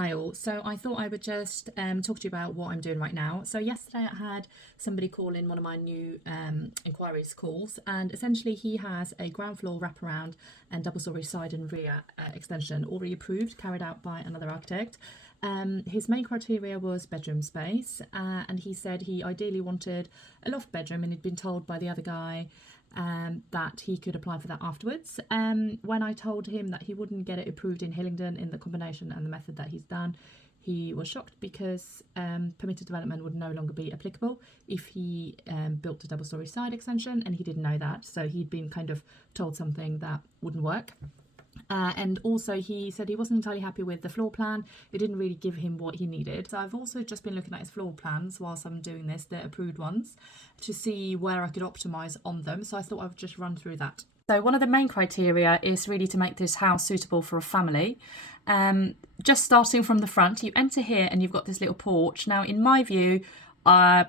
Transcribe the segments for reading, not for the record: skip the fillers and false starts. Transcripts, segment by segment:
Hi all. So I thought I would just talk to you about what I'm doing right now. So yesterday I had somebody call in one of my new inquiries calls, and essentially he has a ground floor wraparound and double storey side and rear extension already approved, carried out by another architect. His main criteria was bedroom space, and he said he ideally wanted a loft bedroom, and he'd been told by the other guy that he could apply for that afterwards. When I told him that he wouldn't get it approved in Hillingdon in the combination and the method that he's done, he was shocked because permitted development would no longer be applicable if he built a double storey side extension, and he didn't know that, so he'd been kind of told something that wouldn't work. And also he said he wasn't entirely happy with the floor plan. It didn't really give him what he needed. So I've also just been looking at his floor plans whilst I'm doing this, the approved ones, to see where I could optimise on them. So I thought I would just run through that. So one of the main criteria is really to make this house suitable for a family. Just starting from the front, you enter here and you've got this little porch. Now, in my view,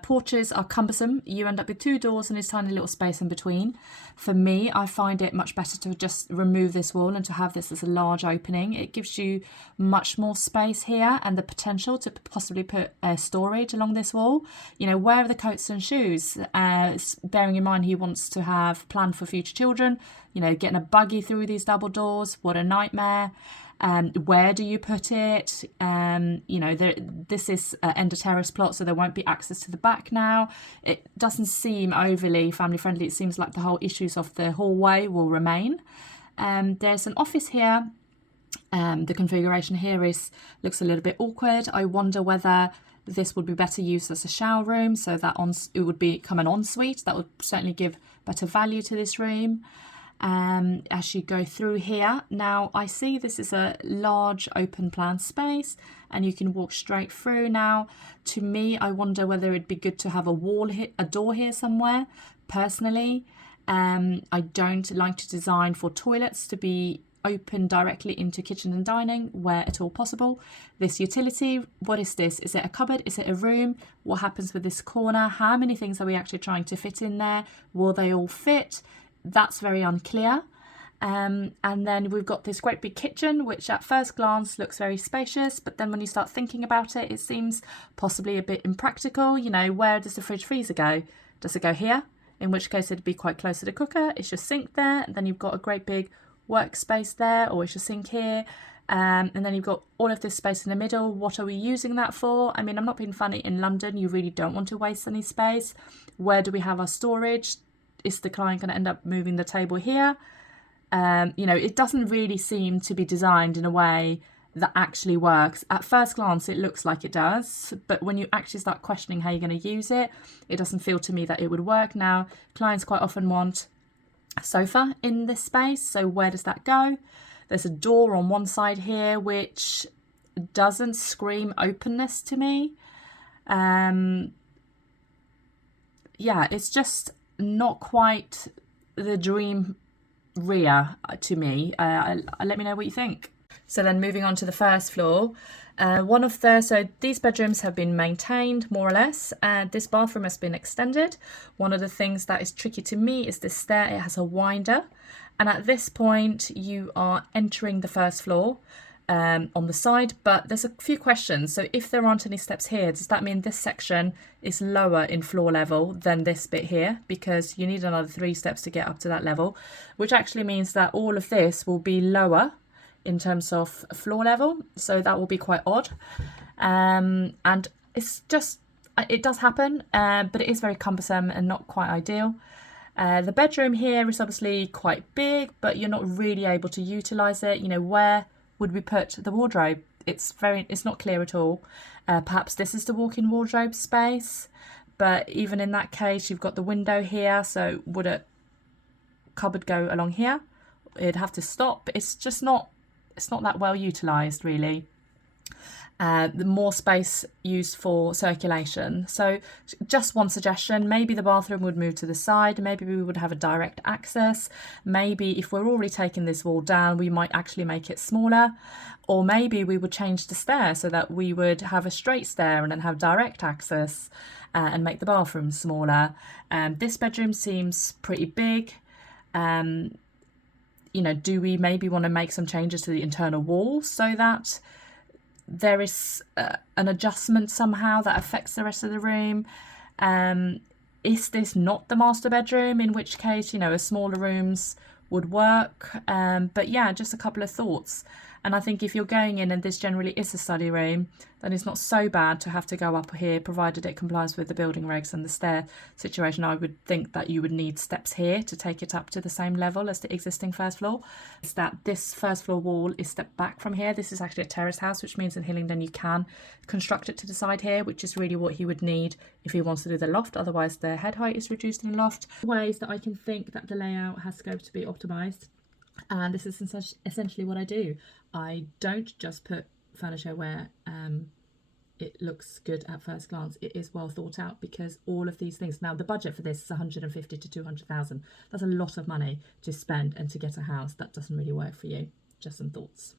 porches are cumbersome. You end up with two doors and this tiny little space in between. For me, I find it much better to just remove this wall and to have this as a large opening. It gives you much more space here and the potential to possibly put storage along this wall. You know, where are the coats and shoes? Bearing in mind he wants to have planned for future children. You know, getting a buggy through these double doors, what a nightmare. Where do you put it? You know, this is an end of terrace plot, so there won't be access to the back now. It doesn't seem overly family friendly. It seems like the whole issues of the hallway will remain. There's an office here. The configuration here looks a little bit awkward. I wonder whether this would be better used as a shower room, so that it would become an ensuite. That would certainly give better value to this room. As you go through here, now I see this is a large open plan space and you can walk straight through. Now, to me, I wonder whether it'd be good to have a door here somewhere. Personally, I don't like to design for toilets to be open directly into kitchen and dining where at all possible. This utility, what is this? Is it a cupboard? Is it a room? What happens with this corner? How many things are we actually trying to fit in there? Will they all fit? That's very unclear. And then we've got this great big kitchen, which at first glance looks very spacious, but then when you start thinking about it, it seems possibly a bit impractical. You know, where does the fridge freezer go? Does it go here? In which case it'd be quite close to the cooker. It's your sink there, and then you've got a great big workspace there, or it's your sink here. And then you've got all of this space in the middle. What are we using that for? I mean, I'm not being funny. In London, you really don't want to waste any space. Where do we have our storage? Is the client going to end up moving the table here? You know, it doesn't really seem to be designed in a way that actually works. At first glance, it looks like it does, but when you actually start questioning how you're going to use it, it doesn't feel to me that it would work. Now, clients quite often want a sofa in this space, so where does that go? There's a door on one side here, which doesn't scream openness to me. Yeah, it's just not quite the dream rear to me. Let me know what you think. So then moving on to the first floor, so these bedrooms have been maintained more or less, and this bathroom has been extended. One of the things that is tricky to me is this stair. It has a winder, and at this point you are entering the first floor on the side, but there's a few questions. So if there aren't any steps here, does that mean this section is lower in floor level than this bit here? Because you need another 3 steps to get up to that level, which actually means that all of this will be lower in terms of floor level. So that will be quite odd. And it's just, it does happen, but it is very cumbersome and not quite ideal. The bedroom here is obviously quite big, but you're not really able to utilize it. You know, where would we put the wardrobe? It's not clear at all. Perhaps this is the walk-in wardrobe space, but even in that case, you've got the window here. So would a cupboard go along here? It'd have to stop. It's not that well utilized, really. The more space used for circulation. So just one suggestion, maybe the bathroom would move to the side, maybe we would have a direct access, maybe if we're already taking this wall down, we might actually make it smaller, or maybe we would change the stair so that we would have a straight stair and then have direct access and make the bathroom smaller. This bedroom seems pretty big. You know, do we maybe want to make some changes to the internal walls so that there is an adjustment somehow that affects the rest of the room. Is this not the master bedroom? In which case, a smaller rooms would work. But yeah, just a couple of thoughts. And I think if you're going in and this generally is a study room, then it's not so bad to have to go up here, provided it complies with the building regs and the stair situation. I would think that you would need steps here to take it up to the same level as the existing first floor. Is that this first floor wall is stepped back from here. This is actually a terrace house, which means in Hillingdon you can construct it to the side here, which is really what he would need if he wants to do the loft. Otherwise the head height is reduced in the loft. Ways that I can think that the layout has scope to be optimised. And this is essentially what I do. I don't just put furniture where it looks good at first glance. It is well thought out, because all of these things. Now, the budget for this is 150 to 200,000. That's a lot of money to spend and to get a house. That doesn't really work for you. Just some thoughts.